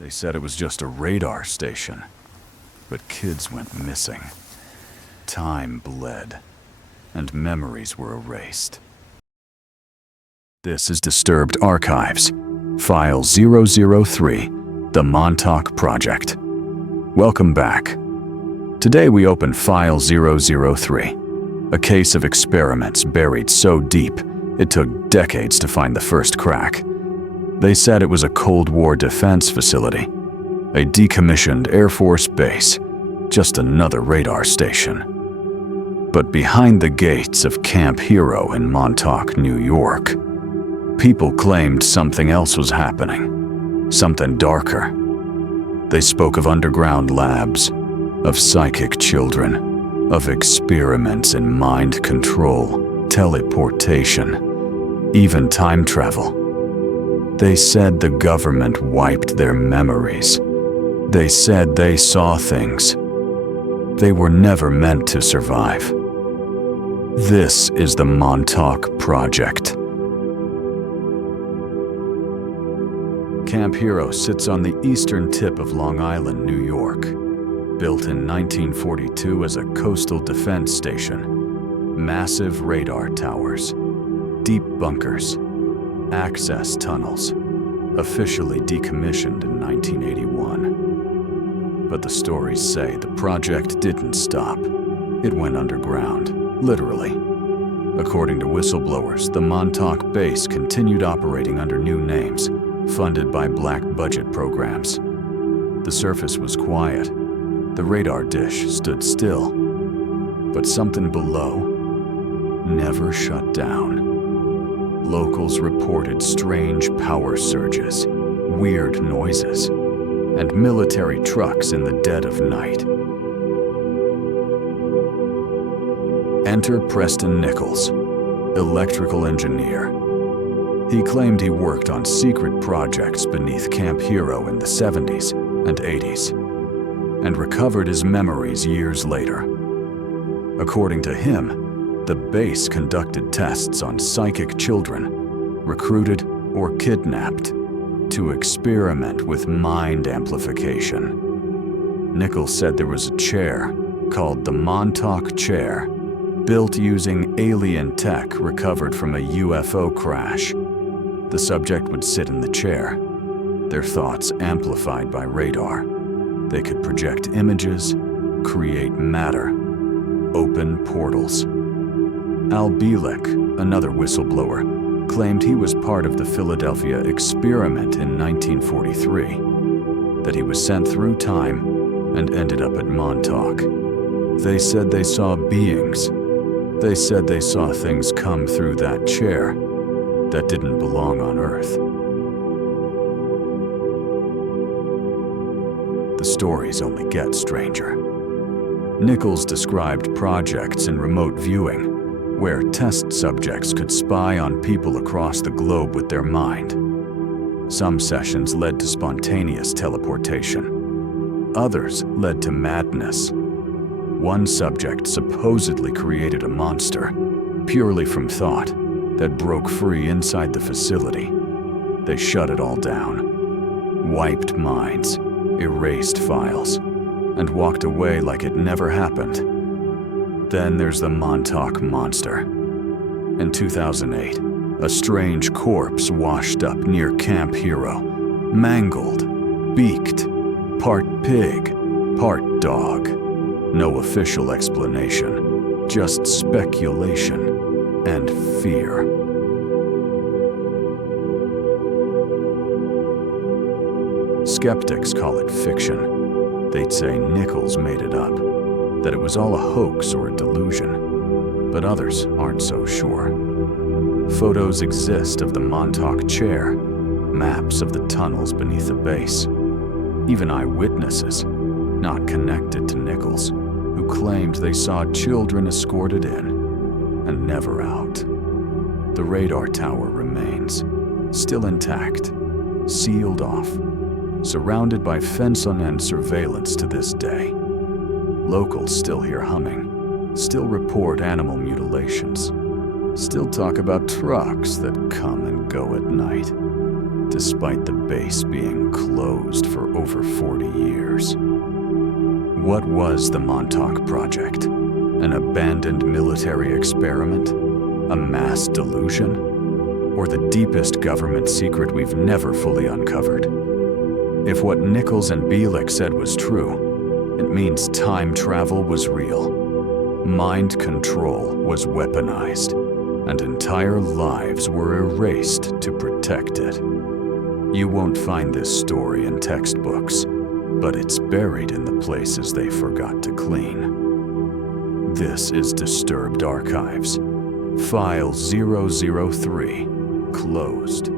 They said it was just a radar station, but kids went missing. Time bled, and memories were erased. This is Disturbed Archives, File 003, the Montauk Project. Welcome back. Today we open File 003, a case of experiments buried so deep it took decades to find the first crack. They said it was a Cold War defense facility, a decommissioned Air Force base, just another radar station. But behind the gates of Camp Hero in Montauk, New York, people claimed something else was happening, something darker. They spoke of underground labs, of psychic children, of experiments in mind control, teleportation, even time travel. They said the government wiped their memories. They said they saw things. They were never meant to survive. This is the Montauk Project. Camp Hero sits on the eastern tip of Long Island, New York. Built in 1942 as a coastal defense station, massive radar towers, deep bunkers, access tunnels, officially decommissioned in 1981. But the stories say the project didn't stop. It went underground, literally. According to whistleblowers, the Montauk base continued operating under new names, funded by black budget programs. The surface was quiet. The radar dish stood still. But something below never shut down. Locals reported strange power surges, weird noises, and military trucks in the dead of night. Enter Preston Nichols, electrical engineer. He claimed he worked on secret projects beneath Camp Hero in the 70s and 80s, and recovered his memories years later. According to him, the base conducted tests on psychic children, recruited or kidnapped, to experiment with mind amplification. Nichols said there was a chair, called the Montauk Chair, built using alien tech recovered from a UFO crash. The subject would sit in the chair, their thoughts amplified by radar. They could project images, create matter, open portals. Al Bielek, another whistleblower, claimed he was part of the Philadelphia experiment in 1943, that he was sent through time and ended up at Montauk. They said they saw beings. They said they saw things come through that chair that didn't belong on Earth. The stories only get stranger. Nichols described projects in remote viewing, where test subjects could spy on people across the globe with their mind. Some sessions led to spontaneous teleportation. Others led to madness. One subject supposedly created a monster, purely from thought, that broke free inside the facility. They shut it all down, wiped minds, erased files, and walked away like it never happened. Then there's the Montauk Monster. In 2008, a strange corpse washed up near Camp Hero, mangled, beaked, part pig, part dog. No official explanation, just speculation and fear. Skeptics call it fiction. They'd say Nichols made it up, that it was all a hoax or a delusion, but others aren't so sure. Photos exist of the Montauk Chair, maps of the tunnels beneath the base, even eyewitnesses, not connected to Nichols, who claimed they saw children escorted in and never out. The radar tower remains, still intact, sealed off, surrounded by fence-on-end surveillance to this day. Locals still hear humming, still report animal mutilations, still talk about trucks that come and go at night, despite the base being closed for for 40 years. What was the Montauk Project? An abandoned military experiment? A mass delusion? Or the deepest government secret we've never fully uncovered? If what Nichols and Bielik said was true, it means time travel was real. Mind control was weaponized, and entire lives were erased to protect it. You won't find this story in textbooks, but it's buried in the places they forgot to clean. This is Disturbed Archives. File 003, closed.